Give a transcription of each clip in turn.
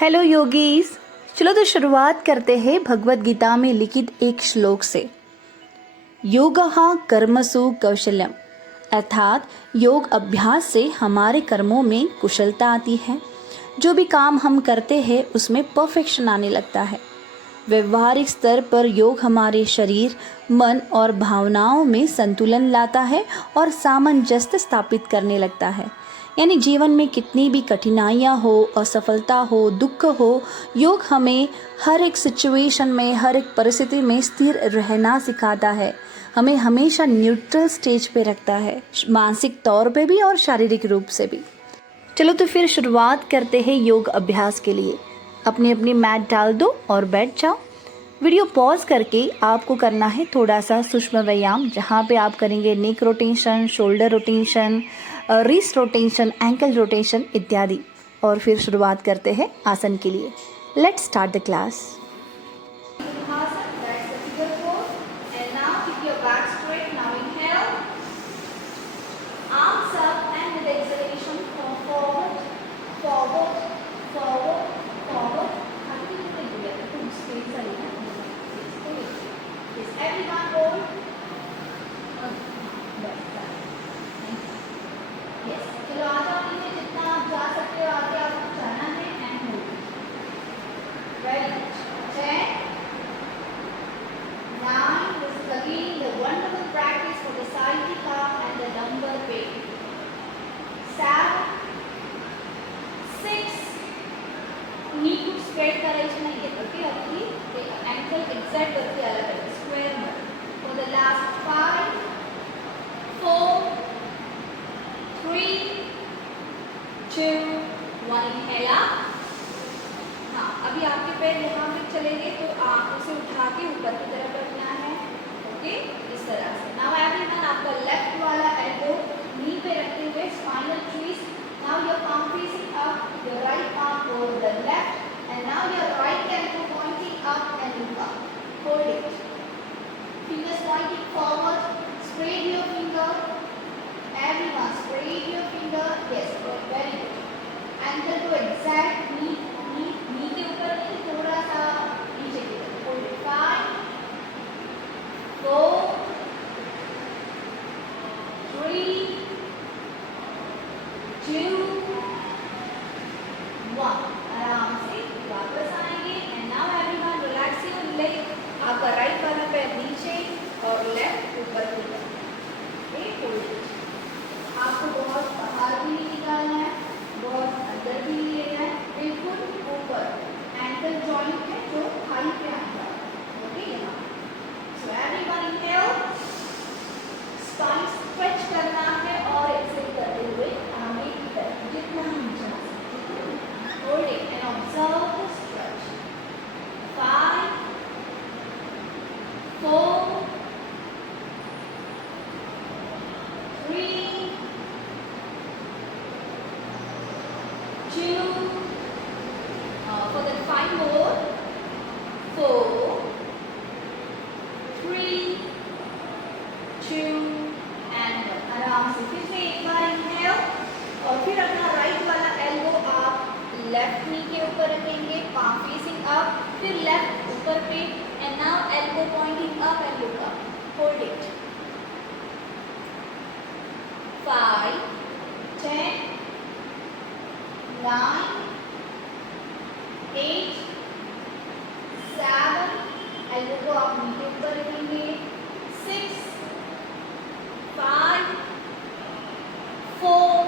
Hello yogis. चलो तो शुरुआत करते हैं भगवत गीता में लिखित एक श्लोक से। योगः कर्मसु कौशल्यम, अर्थात योग अभ्यास से हमारे कर्मों में कुशलता आती है। जो भी काम हम करते हैं उसमें परफेक्शन आने लगता है। व्यवहारिक स्तर पर योग हमारे शरीर, मन और भावनाओं में संतुलन लाता है और सामंजस्य स्थापित करने लगता है। यानी जीवन में कितनी भी कठिनाइयाँ हो, असफलता हो, दुख हो, योग हमें हर एक सिचुएशन में, हर एक परिस्थिति में स्थिर रहना सिखाता है। हमें हमेशा न्यूट्रल स्टेज पे रखता है, मानसिक तौर पे भी और शारीरिक रूप से भी। चलो तो फिर शुरुआत करते हैं योग अभ्यास के लिए। अपनी अपनी मैट डाल दो और बैठ जाओ। वीडियो पॉज करके आपको करना है थोड़ा सा सूक्ष्म व्यायाम, जहाँ पे आप करेंगे neck rotation, shoulder rotation, wrist rotation, ankle rotation इत्यादि। और फिर शुरुआत करते हैं आसन के लिए। Let's start the class. चलो आ जाओ नीचे, जितना आप जा सकते हो आगे आपको जाना है। And move very good. 10 9 this is again the wonderful practice for the sciatica and the lumbar pain. 7 6 knee को स्ट्रेट करायचं नाहीये, ओके? अगदी ते अँकल एक्झॅक्ट वरती आला पाहिजे स्क्वेअर मध्ये. For the last 5 4 3 2 1 inhale up. हाँ, अभी आपके पैर यहाँ पे चलेंगे तो आप उसे उठा के ऊपर की तरफ रखना है, ओके? इस तरह से. नाउ एवरीवन, आपका लेफ्ट वाला एल्बो नी पे रखते हुए spinal twist. Now your palm facing up, your right palm over the left, and now your right elbow pointing up and look up. Hold it. Fingers pointing forward. Spread your finger. Everyone, spread your finger. Yes, very good. Ankle to exact knee के ऊपर नहीं, थोड़ा सा नीचे की तरफ. Hold it. 5 4 3 2 1. आराम से वापस आएंगे. And now everyone relax your leg. आपका राइट वाला पैर नीचे और लेफ्ट ऊपर की तरफ. hold it. आपको बहुत बाहर भी नहीं निकालना है, बहुत अंदर भी नहीं लेना है, बिल्कुल ऊपर एंकल जॉइंट है जो थाई पे आता है, ओके? यहाँ so everyone inhale, spine stretch करना है और एक्सेल करते हुए आगे की तरफ जितना हम जा सकते हैं. Hold it and observe the stretch. 5 4 3 2 for the 5 more. 4 3 2 and 1. आराम से फिर से एक बार इनहेल और फिर अपना राइट वाला एल्बो आप लेफ्ट नी के ऊपर रखेंगे, palm facing up, फिर लेफ्ट ऊपर पे. And now elbow pointing up and look up. Hold it. 5 10 9 8 7. Elbow को आप नी के ऊपर रखेंगे. 6 5 4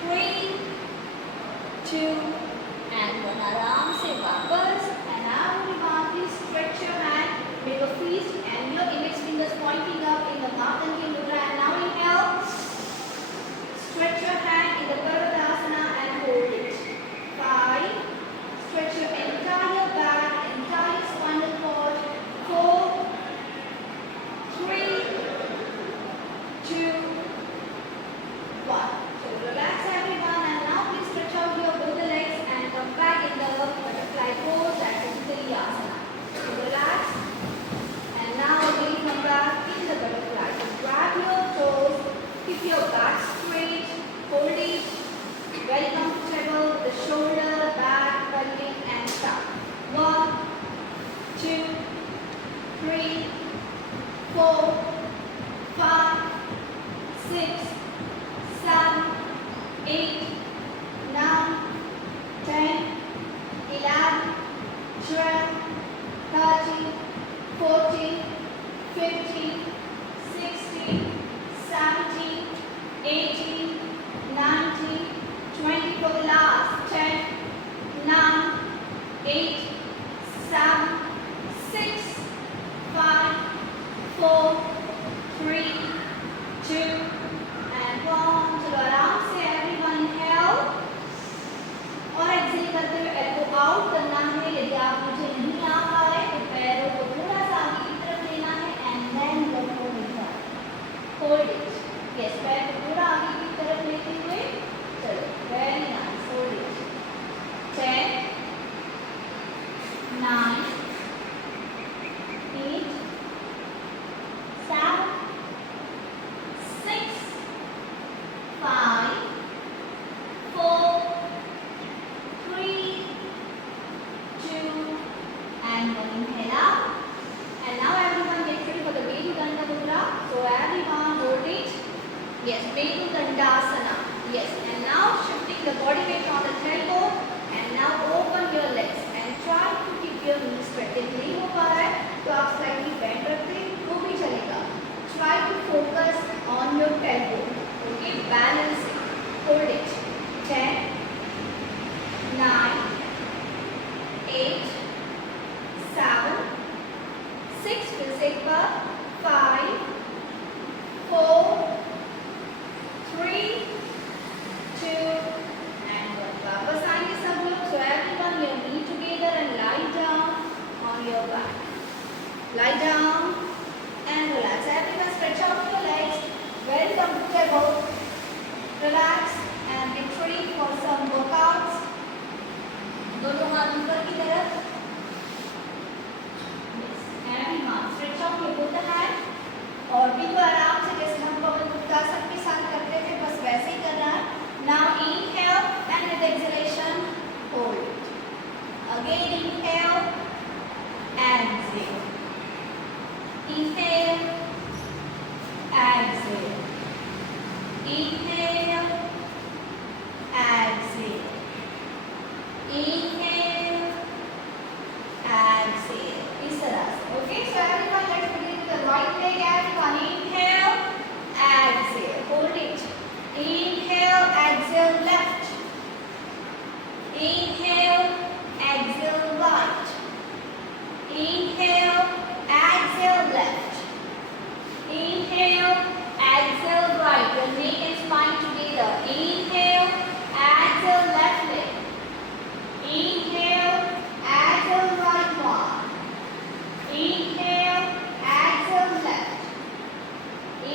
3 2 and 1. आराम से वापस. And now everyone please stretch your hand, make a fist and your index fingers pointing up in the Markandeya Mudra. And now inhale, stretch your hand in the Parvatasana and hold it. 5 stretch your entire back, entire spinal cord. 4 3 2 1. So relax everyone, and now please stretch out your both the legs and come back in the butterfly pose, that is Triasana. So relax, and now again come back in the butterfly. So grab your toes, keep your back straight, hold Inhale, exhale. Inhale, exhale. Inhale, exhale. इस तरह से. Okay, so everyone, let's begin with the right leg. Everyone, inhale, exhale. Hold it. Inhale, exhale, left. Inhale, exhale, right. Inhale, exhale, left. Inhale, exhale, right. Your neck and spine together. Inhale, exhale, left leg. Inhale, exhale, right one. Inhale, exhale, left.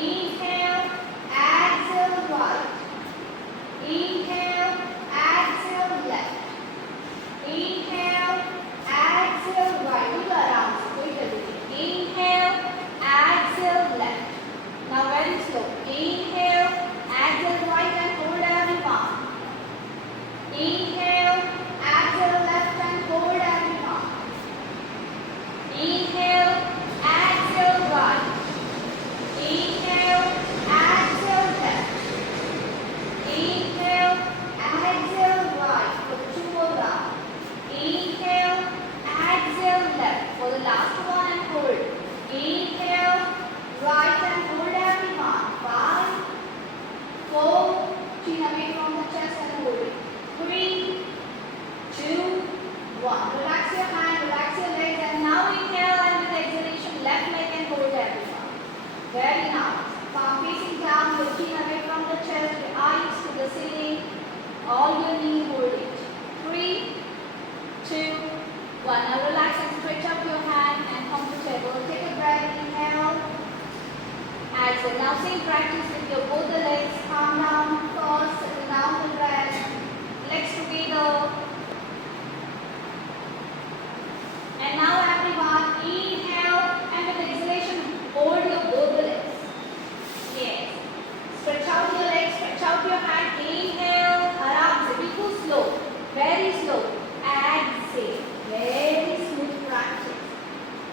Inhale, exhale, right. Inhale, exhale, left. Inhale, exhale, right. Do the arms. Wait a minute. Inhale, exhale, left. Now very slow. Inhale, exhale, right and hold everyone. Inhale, exhale, left and hold everyone. Inhale, exhale, right. Inhale, exhale, left. Inhale, exhale, right. For 2 more rounds. Inhale, exhale, left. For the last one and hold. Inhale, right and hold everyone. 5, 4, chin away from the chest and hold it. 3, 2, 1. Relax your hand, relax your legs, and now inhale and with exhalation, left leg and hold everyone. Very nice. Palm facing down, your chin away from the chest, your eyes to the ceiling. All your knee, hold it. 3, 2, 1. Now relax and stretch up your hand and comfortable. Take a breath, inhale. Exhale. Now same practice with your both the legs. Calm down, pause, settle down the breath. Legs together. And now everyone, inhale and with exhalation, hold your both the legs. Yes. Stretch out your legs, stretch out your hand. Inhale, aram se, bilkul slow, very slow. Exhale, very smooth practice.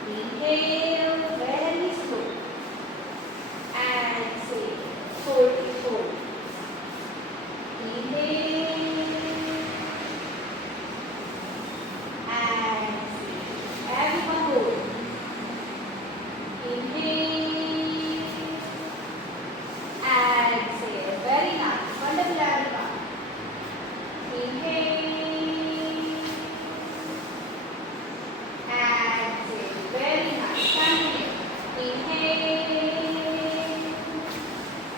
Inhale, very slow. Exhale, hold it, hold. Inhale, exhale. Everyone hold. Inhale, exhale. Very nice. Wonderful, everyone. Inhale, exhale. Very nice. Continue. Inhale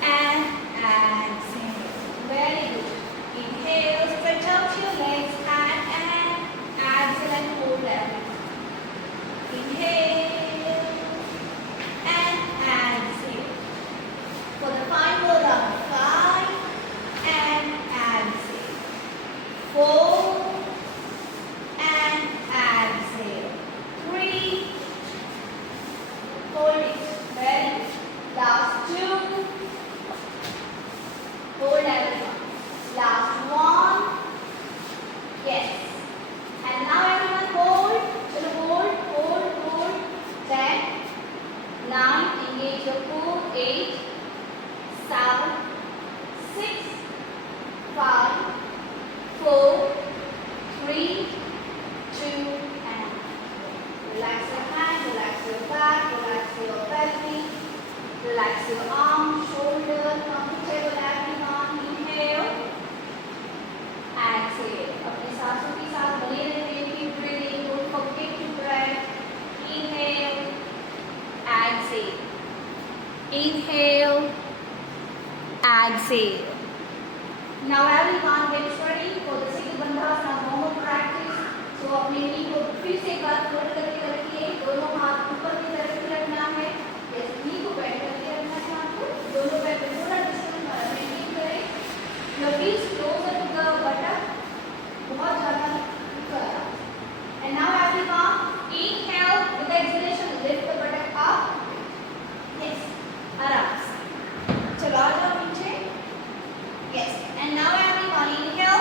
and exhale. Very good. Inhale, stretch out your legs and exhale and hold everything. Inhale and exhale. For the final round, 5 and exhale. 4 and exhale. 3. Hold it. Very good. Last 2. Hold everyone. Last 1. Yes. And now everyone hold. Chalo hold, hold, hold. 10, 9, engage your core. 8, 7, 6, 5, 4, 3, 2, and relax your hand, relax your back, relax your belly, relax your arms, shoulder, comfortable everyone. Inhale, exhale. अपनी सांसों के साथ बने रहिए. Keep breathing. Don't forget to breathe. Inhale, exhale. Inhale, exhale. Now everyone get ready for the Sikabandhasana normal practice. So अपने नी को फिर से एक बार फोल्ड करके रखिए. दोनों हाथ ऊपर की तरफ रखना है. जैसे नी को बेंड करके रखना है आपको. दोनों पैर पे थोड़ा डिस्टेंस मेंटेन करें. Your knees closer to the buttock. बहुत ज़्यादा ऊपर. And now everyone, inhale with exhalation, lift the buttock up. Yes, आराम से. चलो आ जाओ नीचे. Yes, and now everyone, inhale.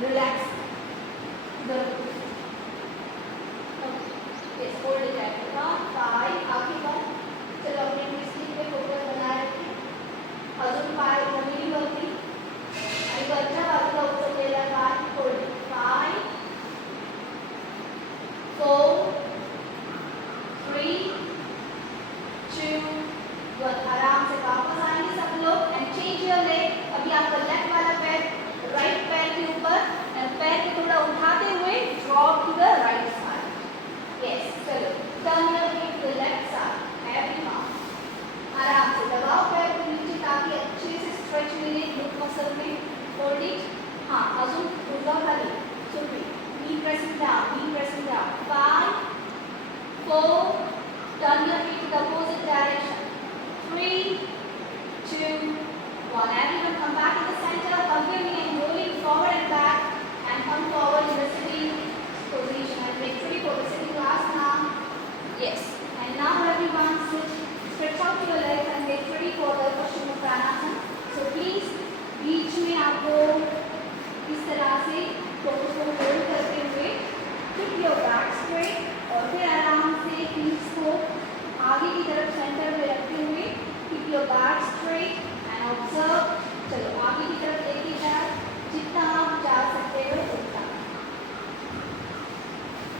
Relax. The yes, hold it at the top. 5 आगे बढ़. चलो अपने ट्विस्टिंग पे फोकस बनाए रखें. अजून 5 जमीन वरती. आणि वरच्या बाजूला उचललेला पाय hold it. 5 4 3 2 1. आराम से वापस आएंगे सब लोग एंड चेंज योर लेग. अभी आपका लेफ्ट वाला पैर राइट पैर के ऊपर एंड पैर को थोड़ा उठाते हुए drop to the right side. Yes, चलो turn your hip to the left side. Everyone आराम से दबाओ पैर को नीचे ताकि अच्छे से स्ट्रेच मिले ग्लूट मसल में. Hold it. हाँ, अजून गुडघा खाली. सो नी pressing down. 5 4 turn your feet to the opposite direction. 3 2 1. Everyone come back to the center. Hug your knee and rolling forward and back and come forward in the sitting position. And get ready for the sitting asana. Yes. And now everyone sit. Stretch out your legs and get ready for the Paschimottanasana. So please बीच में आपको इस तरह से फोकस को होल्ड करते हुए keep your back straight और फिर आराम से हील्स को आगे की तरफ सेंटर में रखते हुए keep your back straight and observe. चलो आगे की तरफ लेके जाए जितना आप जा सकते हो उतना.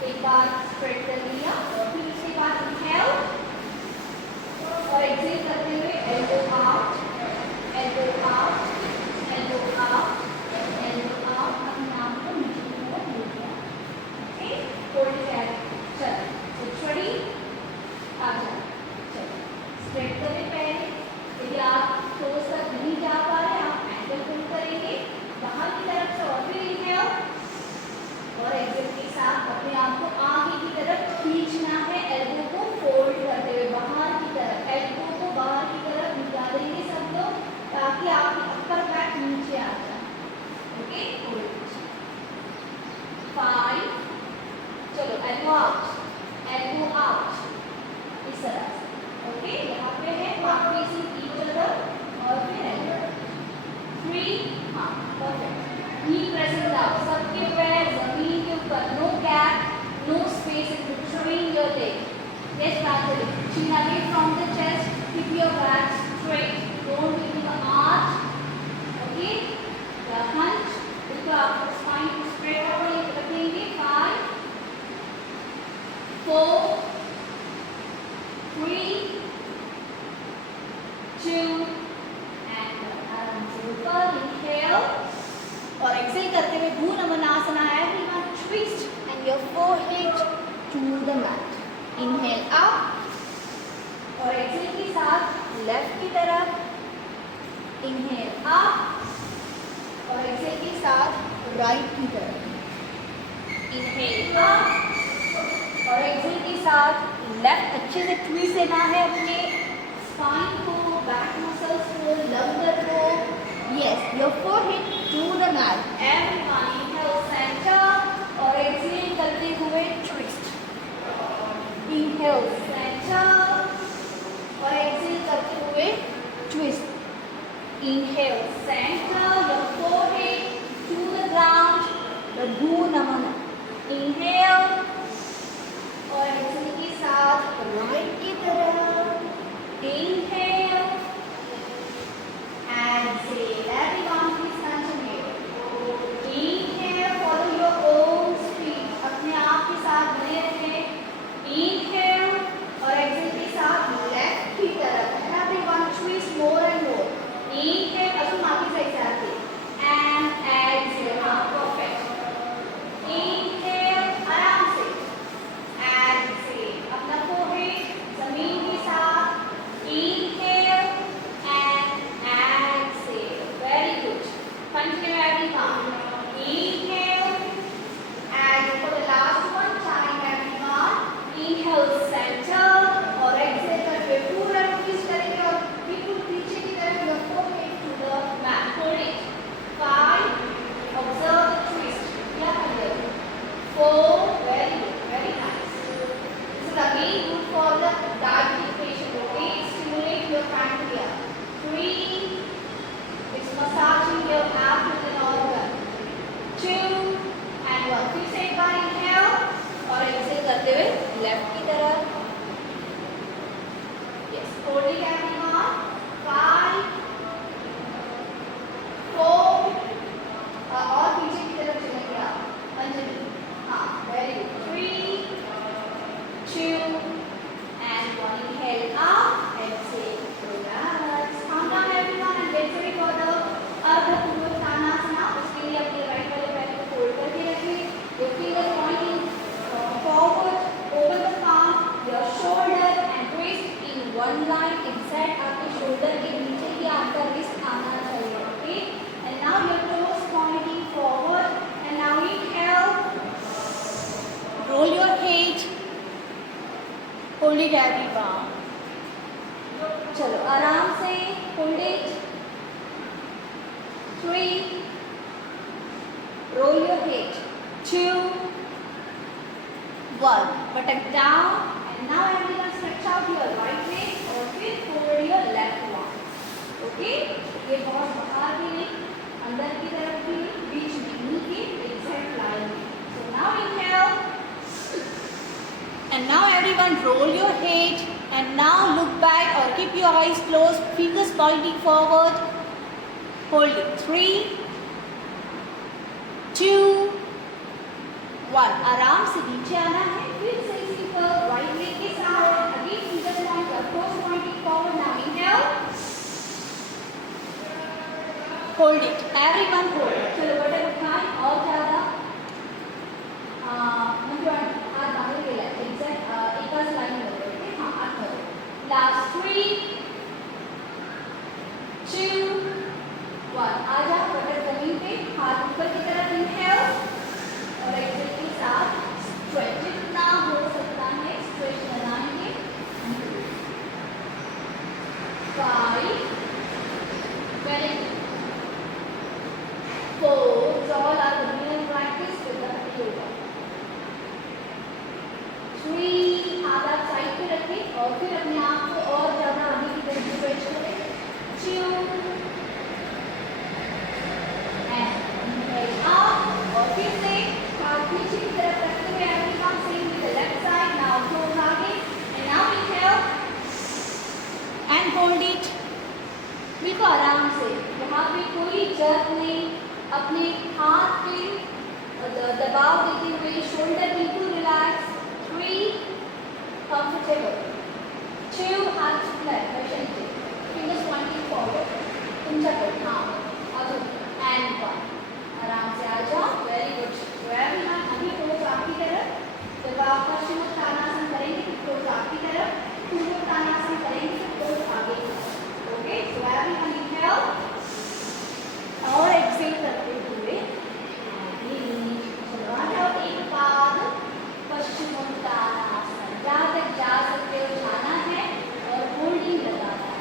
एक बार स्ट्रेट कर लिया और फिर उसके बाद inhale और exhale करते हुए elbow out, elbow out, elbow out, elbow out. अपने आप को नीचे की तरफ ले गया. ओके, होल्ड कर. चलो so ready. आ जाओ. चलो स्ट्रेट करें पैर. यदि आप टोस तक नहीं जा पा रहे आप एंकल पुल करेंगे बाहर की तरफ से और फिर इनहेल और एक्सहेल के साथ अपने आप को आगे की तरफ खींचना है. एल्बो को फोल्ड करते हुए बाहर की तरफ. एल्बो को बाहर की तरफ निकालेंगे सब लोग ताकि आपकी अपर बैक नीचे आ जाए. Okay, hold. 5 चलो एल्बो आउट, एल्बो आउट इस तरह से. ओके, यहाँ पे है फेसिंग ईच अदर और फिर एल्बो. 3 हाँ परफेक्ट. नी प्रेसिंग डाउन. सबके पैर जमीन के ऊपर. No gap, no space in between your leg. Yes, Pratali. Chin away from the chest. Keep your back straight. Don't give the arch. Okay? The hunch. बिल्कुल आपको spine को straight रखेंगे. 5 4 3 2 and आराम से ऊपर. Inhale और exhale करते हुए भ्रूनमनासना. Everyone twist and your forehead to the mat. Inhale up और exhale के साथ लेफ्ट की तरफ. Inhale up और exhale के साथ राइट की तरफ. Inhale up और exhale के साथ लेफ्ट. अच्छे से ट्विस्ट देना है अपने स्पाइन को, बैक मसल्स को, लंबर को. Yes, your forehead to the mat. Everyone inhale center और exhale करते हुए twist. Inhale center और exhale करते हुए twist. Inhale center, your forehead to the ground, the Bhunamana. Inhale और exhale के साथ right की तरफ. Inhale, exhale. Everyone please continue. Inhale, follow your own speed. roll your head, hold it everyone. चलो आराम से hold it. 3, roll your head. 2, 1. Buttock down, and now everyone stretch out your right leg और फिर forward your left one. Okay? ये बहुत बाहर भी नहीं, अंदर की तरफ भी नहीं, बीच में knee के exact line में. So now inhale, and now everyone roll your head, and now look back or keep your eyes closed, fingers pointing forward. Hold it. 3, 2, 1. आराम से नीचे आना है, फिर से इसी पर राइट लेग के साथ अगेन फिंगर्स पॉइंट और toes pointing forward. Now inhale, hold it everyone, hold. चलो बटन उठाएं और ज़्यादा मतलब हाथ बाहर ले लें एग्जैक्ट एक बार लाइन में होते हैं. हाँ हाथ करो. लास्ट 3, 2, 1. आ जाओ बटन जमीन पे, हाथ ऊपर की तरफ. इनहेल और एक्सेल के साथ स्ट्रेच जितना हो सकता है स्ट्रेच बनाएंगे. 5, very good. 4, all are the real practice with the yoga. 3, हाथ आप साइड पे रखें और फिर अपने आप को और ज़्यादा आगे की तरफ स्ट्रेच करें. 2, और फिर से हाथ नीचे की तरफ रखते हुए everyone same with the left side. Now close आगे and now inhale and hold it. बिल्कुल आराम से, यहाँ पे कोई जर्क नहीं. अपने हाथ पे दबाव देते हुए शोल्डर बिल्कुल रिलैक्स. 3, comfortable. 2, हाथ फ्लैट बैठे नीचे, fingers pointing forward. तुमचा कर हाँ और and 1. आराम से आ जाओ. Very good. एवरीवन अभी टोज आपकी तरफ. जब आप पश्चिमोत्तानासन करेंगे तो टोज आपकी तरफ. पूर्वोत्तानासन करेंगे तो टोज आगे की तरफ. ओके, सो एवरीवन इनहेल और एक्सहेल करते हुए चलो आ जाओ. एक पाद पश्चिमोत्तानासन, जहाँ तक जा सकते हो जाना है और होल्डिंग लगाना है.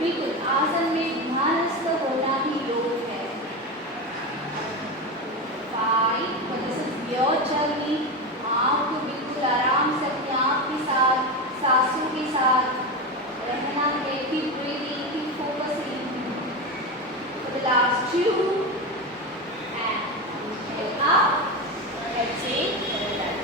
बिल्कुल आसन में ध्यानस्थ होना ही योग है. 5, but this is your journey. आपको बिल्कुल आराम से अपने आप के साथ, सांसों के साथ रहना है. Keep breathing, keep focusing for the last 2 and inhale up, exhale.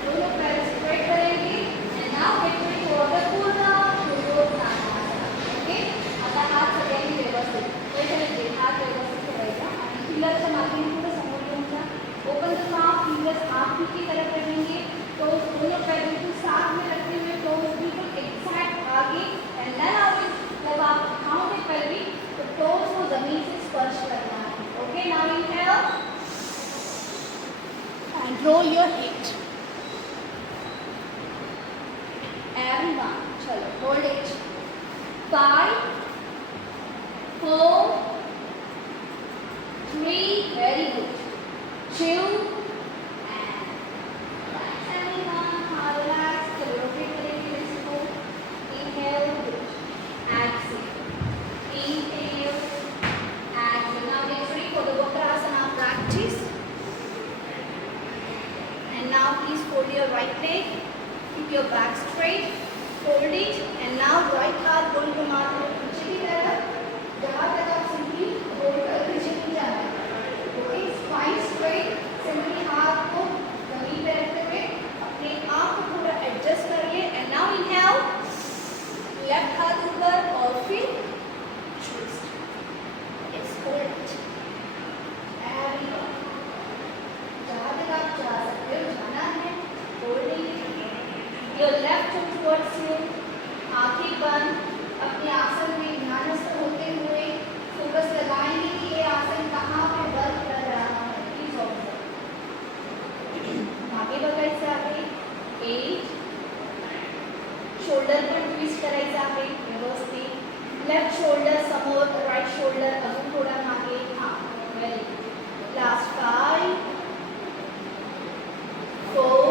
दोनों पैर स्ट्रेट करेंगे and now get ready for the पूर्ण पूर्वोत्तानासन. Okay? आता हात सगळ्यांनी व्यवस्थित बैठे हात व्यवस्थित ठेवायचा आणि पिलरच्या मागे पुढे समोर घेऊन जा. ओपन द पाम, फिंगर्स आंखों की तरफ रहेंगे. टोज दोनों पैर बिल्कुल साथ में रखते हुए टोज बिल्कुल एग्जैक्ट आगे. एंड देन आप जब आप उठाओगे पैर तो टोज को जमीन से स्पर्श करना है. Okay, now inhale and roll your head. Everyone चलो hold it. 5, 4, 3, very good. 2 and relax everyone. Relax. चलो रोटेट करेंगे इसको. Inhale, good. Exhale. Inhale, exhale. Now get ready for the Vakrasana practice. And now please fold your right leg. Keep your back straight. Fold it. And now right हाथ गोल घुमाते हुए पीछे की तरफ. जहाँ तक आप सिंपली होल्ड कर पीछे नहीं जाना है. Okay, spine straight. सिंपली हाथ को जमीन पे रखते हुए अपने आप को पूरा एडजस्ट करिए. एंड नाउ इनहेल, लेफ्ट हाथ ऊपर और फिर twist. Yes, hold it. Everyone जहाँ तक आप जा सकते हो जाना है. Holding your left foot towards you. आंखें बंद, अपने आसन में ध्यानस्थ होते हुए फोकस लगाएंगे कि ये आसन कहाँ पे वर्क कर रहा है. Please observe. आगे बघायचं आहे. 8, शोल्डर पण ट्विस्ट करायचं आहे व्यवस्थित. लेफ्ट शोल्डर समोर, राइट शोल्डर अजून थोडा मागे. हां, very good. Last 5, 4,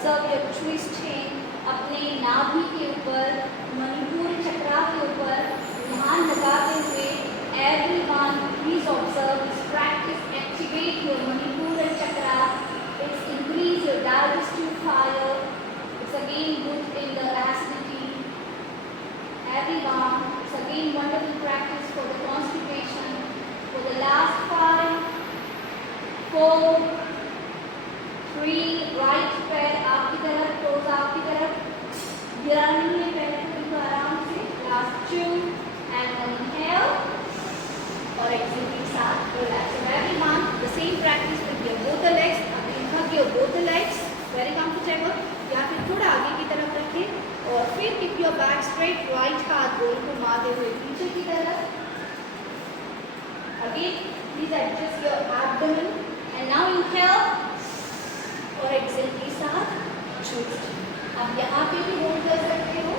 observe your twisting, अपने नाभि के ऊपर, मणिपुर चक्रा के ऊपर ध्यान लगाते हुए everyone please observe this practice, activate your Manipura chakra, it's increase your digestive fire, it's again good in the acidity. Everyone, it's again wonderful practice for the constipation. For the last 5, 4, 3, right पैर आपकी तरफ, टोज आपकी तरफ, गिरानी है पैर को बिल्कुल आराम से. Last 2 and one inhale और exhale के साथ relax. So everyone, the same practice with your both the legs. Again hug your both the legs, very comfortable. या फिर थोड़ा आगे की तरफ रखें और फिर keep your back straight, right हाथ गोल घुमाते हुए पीछे की तरफ. Again, please adjust your abdomen and now inhale और exhale के साथ twist. आप यहाँ पे भी होल्ड कर सकते हो.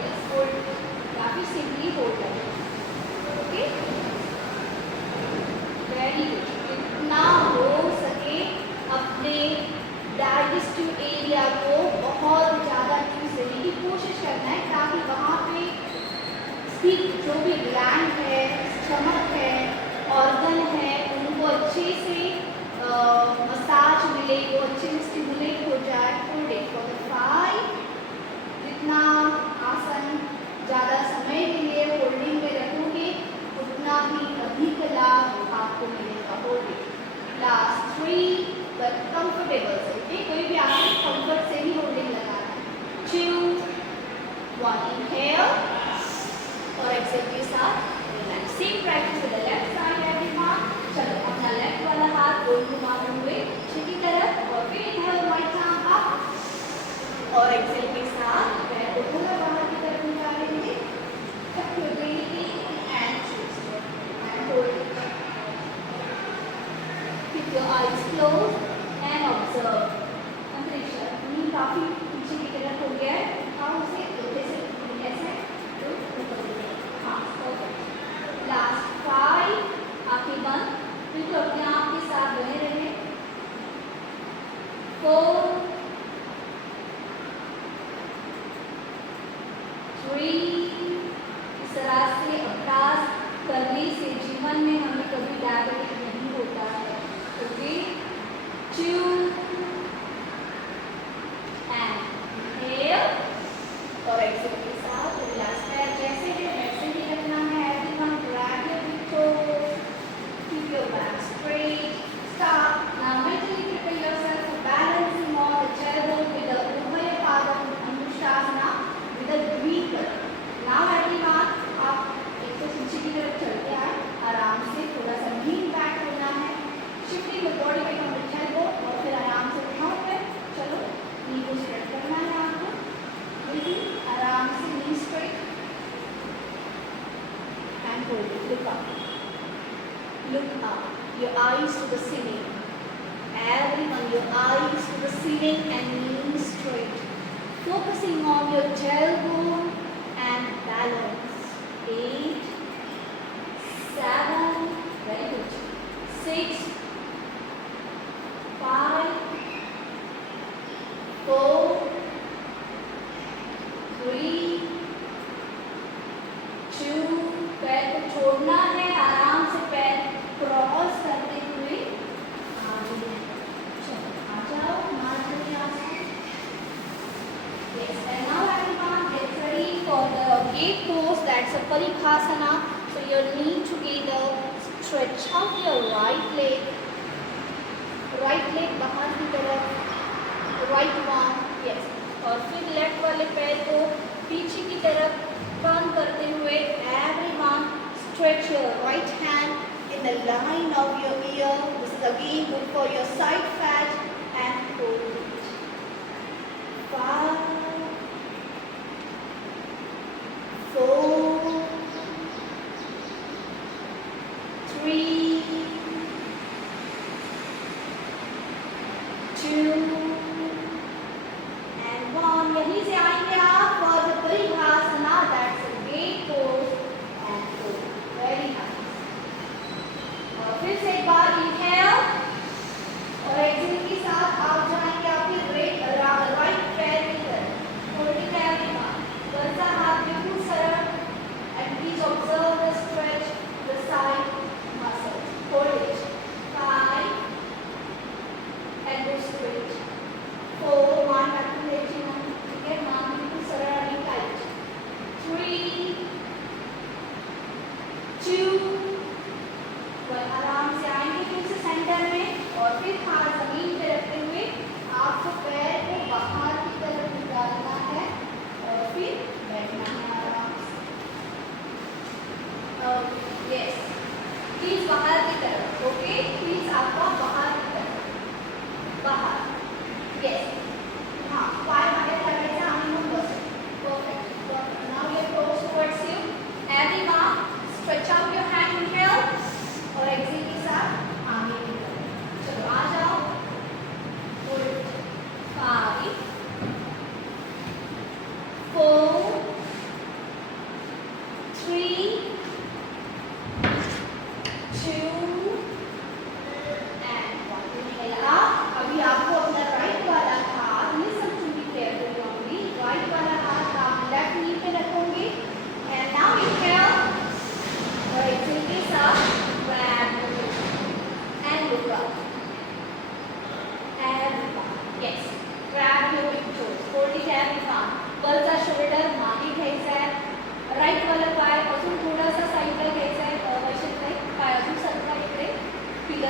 Yes, hold. या फिर simply hold करें. Okay? Very good. जितना हो सके अपने डाइजेस्टिव एरिया को बहुत ज़्यादा ट्विस्ट देने की कोशिश करना है ताकि वहाँ पे स्थित जो भी ग्लैंड है, स्टमक है, ऑर्गन है, उनको अच्छे से मसाज मिले, वो अच्छे से स्टिमुलेट हो जाए. Hold it for the 5. जितना आसन ज़्यादा समय के लिए होल्डिंग में रखोगे उतना ही अधिक लाभ आपको मिलेगा. Hold it. Last 3 but comfortable से. कोई भी आसन कंफर्ट से ही होल्डिंग लगाना है. 2, 1 inhale और एक्सेल के साथ relax. Same practice with the left side everyone. चलो अपना लेफ्ट वाला हाथ गोल घुमाते हुए पीछे की तरफ और फिर इनहेल राइट आर्म अप और एक्सेल के साथ पैर को थोड़ा बाहर की तरफ निकालेंगे. Tuck your belly and twist and hold it. Keep your eyes closed and observe. अंतरिक्ष नी काफी पीछे की तरफ हो गया है. हाँ उसे जैसे हाँ perfect. Last 5. आंखें बंद, बिल्कुल अपने आप के साथ बने रहे. 4, 3. इस तरह से अभ्यास करने से जीवन में हमें कभी डायबिटीज नहीं होता है. ओके. 2 and inhale और एक्सेल के साथ रिलैक्स. पैर जैसे है वैसे ही रखना है. everyone grab your big toes, keep your back straight. Start. Now mentally prepare yourself for balancing on the tailbone with the Ubhaya Padam Anusthasana with a Dvikur. Now everyone, आप एक तो पीछे की तरफ चलते आए, आराम से थोड़ा सा lean back होना है. Shifting the body weight on the tailbone और फिर आराम से उठाओ पे. चलो नी को स्ट्रेट करना है आपको. बिल्कुल आराम से knee straight and hold it. Look up. Look up. Your eyes to the ceiling. Everyone, your eyes to the ceiling and knees straight. Focusing on your tailbone and balance. 8, 7, very good. 6, 5, 4, 3, 2. पैर को छोड़ना है. आराम से पैर क्रॉस करते हुए आगे. चलो आ जाओ. मार्जनी आसन. Yes, and now everyone get ready for the gate pose. That's a Parikhasana. So your knee together. Stretch out your right leg. Right leg बाहर की तरफ. Right one. Yes. और फिर लेफ्ट वाले पैर को पीछे की तरफ बंद करते हुए everyone stretch your right hand in the line of your ear. This is again good for your side fat and hold it. 5, 4, 3, 2 and 1. यहीं से आएंगे आप for the Parikhasana. That's a gate pose and hold. Very nice. और फिर से एक बार inhale और exhale.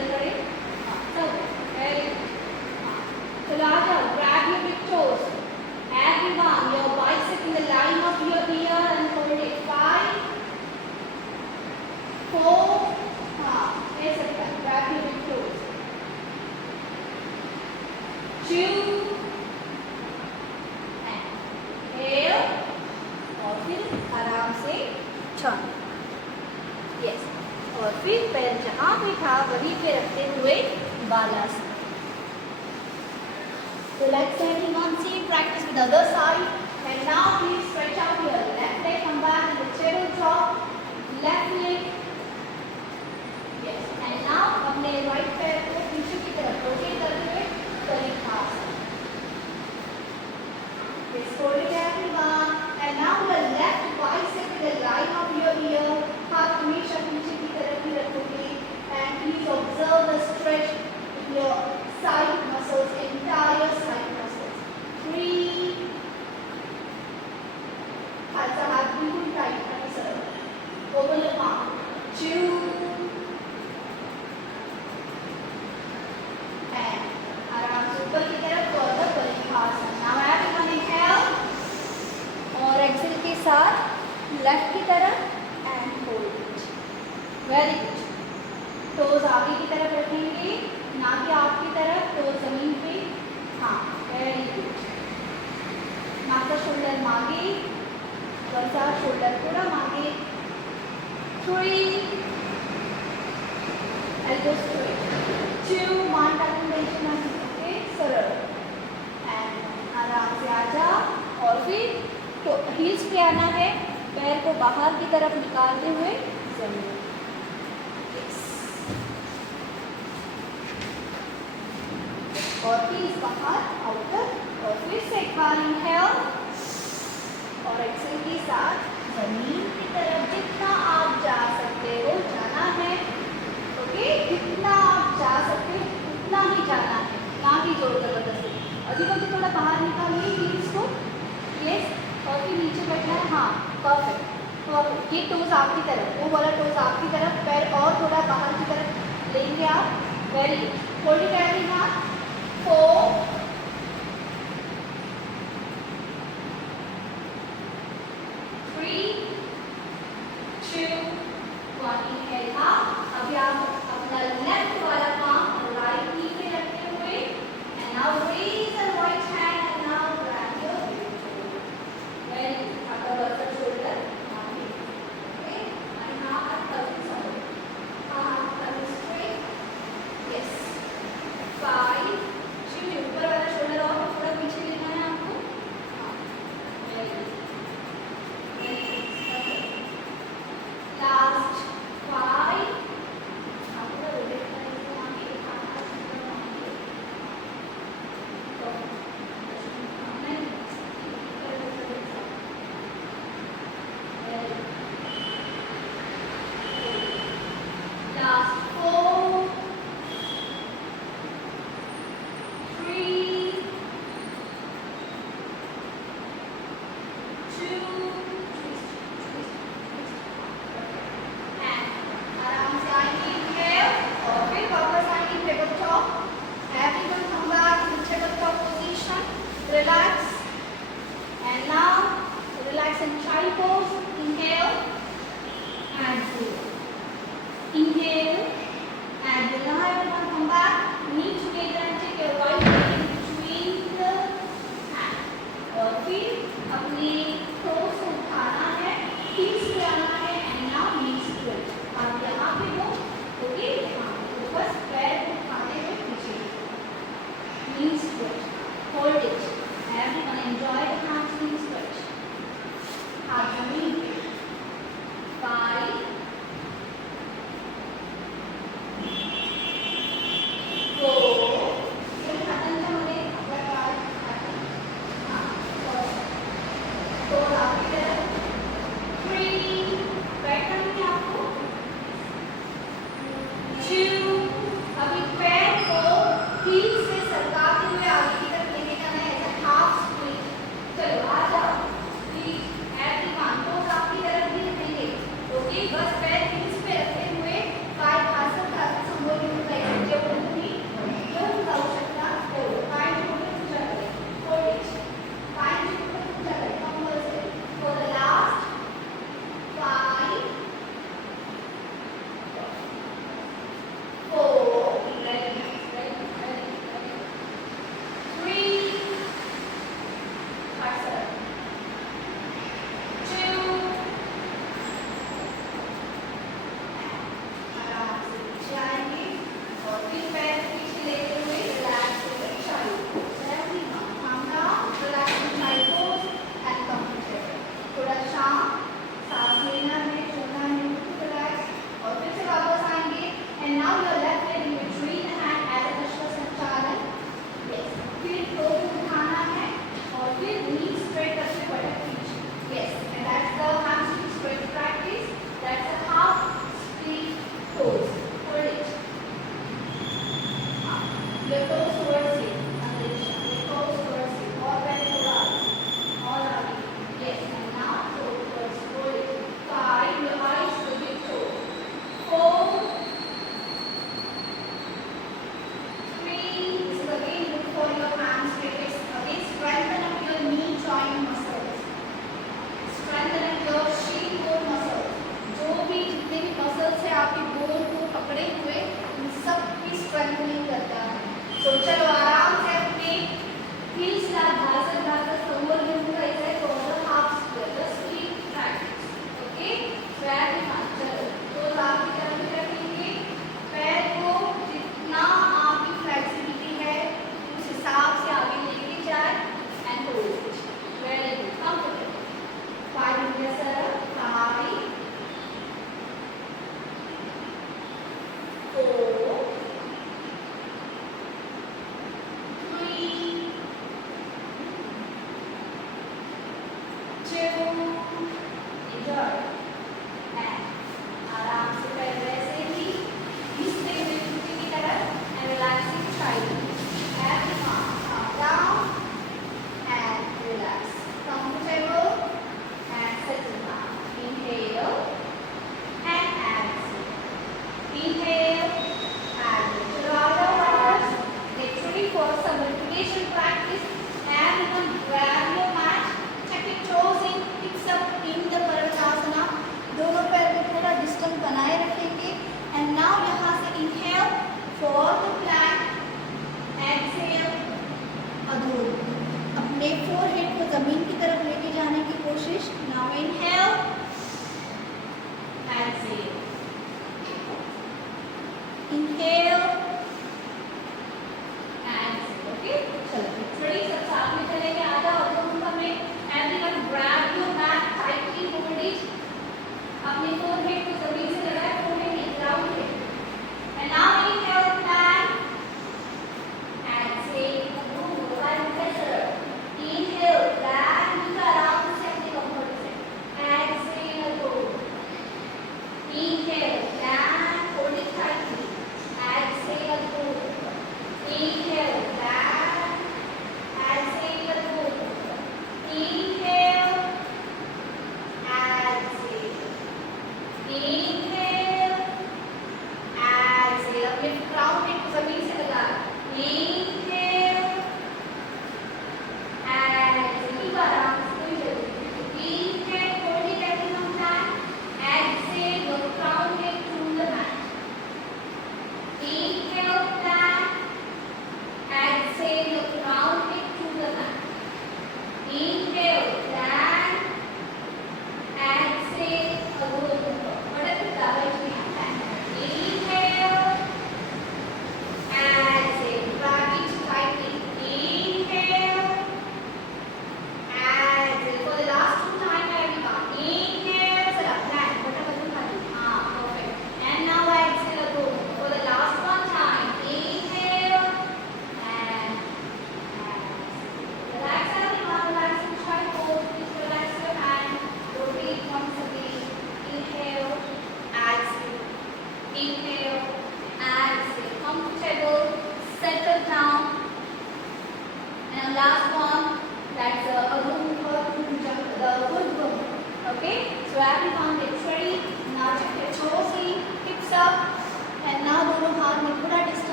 Parallel करें, हाँ सब वेरी गुड। चलो आ जाओ, grab your big toes, everyone, your bicep in the line of your ear and hold it, 5 4, हाँ ऐसे grab your big toes, 2 and inhale, और फिर आराम से टर्न, यस, और फिर पैर जहाँ पे था वहीं पे रखते हुए बालासन। So let's standing on seat, practice with the other side. And now please stretch out your left leg, come back and the chair will drop. Left leg. Yes. And now अपने right पैर को पीछे की तरफ रोटेट करते हुए परिखासन. Yes, hold it everyone. And now your left bicep in the line of your ear. हाथ हमेशा पीछे की तरफ ही रखोगे. And please observe the stretch in your side muscles, entire side muscles. 3. खालचा हात बिलकुल टाईट आणि सरळ. Open your palm. 2. And आराम से ऊपर की तरफ फॉरवर्ड परिखासन. Now everyone inhale और एक्सेल के साथ लेफ्ट की तरफ and hold it. Very good. Toes आगे की तरफ रखेंगे, ना कि आपकी तरफ, टोज जमीन पे, हाँ वेरी गुड. माथा शोल्डर मागे, वर्सा शोल्डर थोड़ा मागे. 3 एल्बो स्ट्रेट. 2 मान टाकून द्यायची नाही, ओके सरळ. एंड आराम से आ जा और फिर तो हील्स पे आना है, पैर को बाहर की तरफ निकालते हुए जमीन. और फिर बाहर आउटर और फिर से खाली इनहेल और एक्सेल के साथ जमीन की तरफ जितना आप जा सकते हो जाना है, ओके जितना आप जा सकते हो उतना ही जाना है, ना कि जोर जबरदस्ती. अभी थोड़ा बाहर निकालिए हील्स को, यस, और फिर नीचे बैठना है, हाँ परफेक्ट परफेक्ट. ये टोज आपकी तरफ, वो वाला टोज आपकी तरफ, पैर और थोड़ा बाहर की तरफ लेंगे आप. Very good. Hold it everyone. 4 3 2 1. Inhale up. अभी आप अपना लेफ्ट वाला पाम राइट नी पे रखते हुए and now raise the right hand and now grab your very good. आपका वर्कर शोल्डर आगे, ओके, एंड हाथ टच साइड, हाथ touch straight, yes.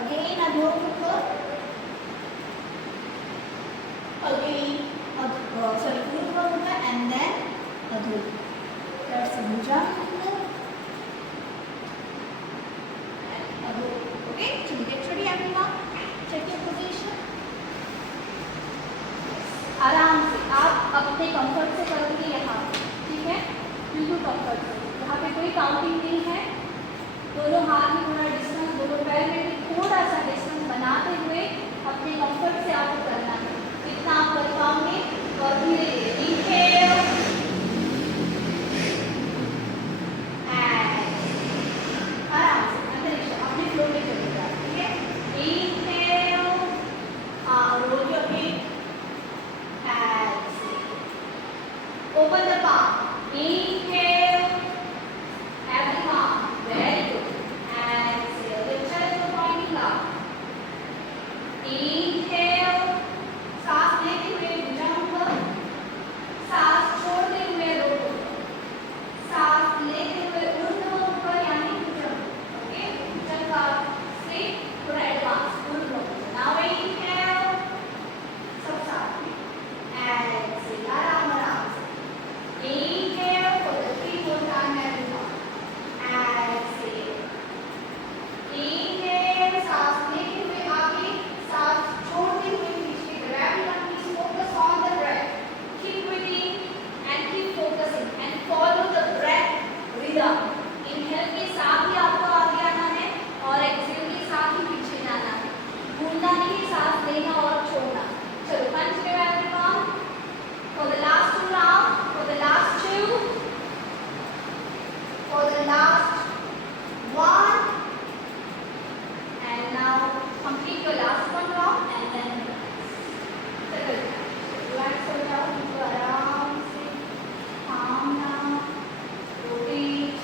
Again, adho hookah. Again, sorry, urdhva mukha and then adho. That's bhuja mukha and adho. Okay, so get ready everyone. Check your position. आराम से आप अपने कंफर्ट से करोगे यहाँ पे, ठीक है, बिल्कुल कंफर्ट से। यहाँ पे कोई काउंटिंग नहीं है। दोनों हाथ में थोड़ा डिस्टेंस, दोनों पैर में भी थोड़ा सा डिस्टेंस बनाते हुए अपने कंफर्ट से आपको करना है। कितना आप कर पाओगे और धीरे धीरे इनहेल एंड आराम से अंतरिक्ष अपने फ्लो में चलेगा, ठीक है। Inhale, roll your hip, open the palm. Inhale, every palm. Very good. Exhale. The chest is pointing up. Inhale. सांस लेते हुए भुजा ऊपर. सांस छोड़ते हुए रोट ऊपर. सांस लेते हुए ऊर्ध्व ऊपर यानी भुजा. ओके. भुजा का से थोड़ा एडवांस ऊर्ध्व. Now inhale. सब साथ में. Exhale. आराम आराम से. Inhale for the 3 more time everyone. Exhale. Inhale, सांस लेते हुए आगे, सांस छोड़ते हुए पीछे. Grab your knees, focus on the breath. Keep breathing and keep focusing and follow the breath rhythm. Inhale के साथ ही आपको आगे आना है और exhale के साथ ही पीछे जाना है. भूलना नहीं सांस लेना और छोड़ना. चलो continue everyone. For the last 2 rounds, for the last 2, for the last 1, and now complete your last 1 round and then settle down. Relax हो जाओ, बिल्कुल आराम से, calm down, rotate,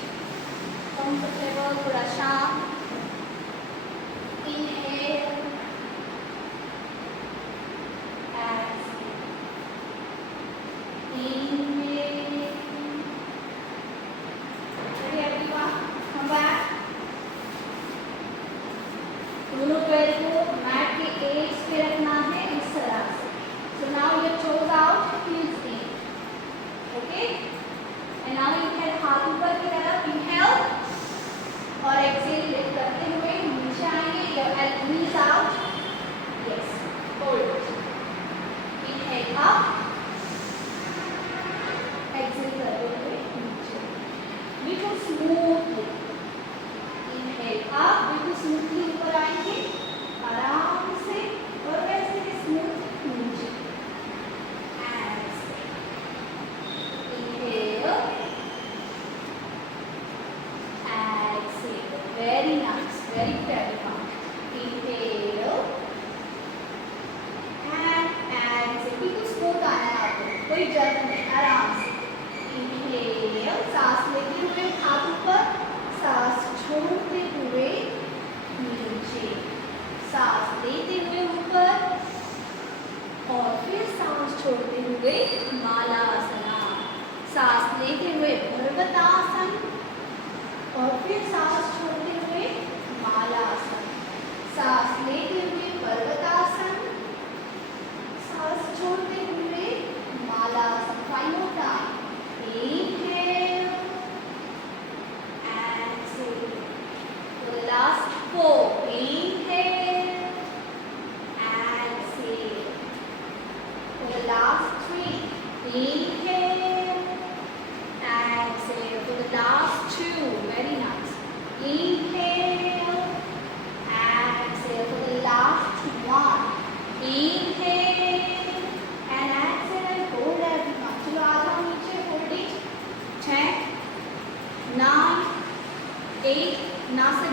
comfortable, थोड़ा शांत. Inhale, exhale. Inhale. Ready everyone? Come back. दोनों पैर को मैट के एज पे रखना है इस तरह से. So now your toes out, heels in. Okay? And now inhale हाथ ऊपर की तरफ. Inhale और exhale lift करते हुए नीचे आएंगे. Your knees out. Yes. Hold. Inhale up. Exhale करते हुए नीचे. बिल्कुल स्मूथली. Inhale up, बिल्कुल स्मूथली ऊपर आएंगे. आराम से और वैसे ही स्मूथ नीचे. Exhale. Inhale. Exhale. Very nice. Very good. Inhale. And exhale. बिल्कुल स्मूथ आना है आपको. कोई जल्द नहीं. आराम से. Inhale, सांस लेते हुए हाथ ऊपर, सांस छोड़ते हुए नीचे. सांस लेते हुए ऊपर और फिर सांस छोड़ते हुए मालासना. सांस लेते हुए पर्वतासन और फिर सांस छोड़ते हुए मालासन. सांस लेते हुए पर्वतासन, सांस छोड़ते हुए Malasana. Final time. Inhale, exhale. For the last 4, inhale, exhale. For the last 3, inhale, exhale. For the last 2, very nice. Inhale, exhale. For the last 1, inhale and exhale and hold everyone. चलो आधा नीचे hold it. 10, 9, 8, now say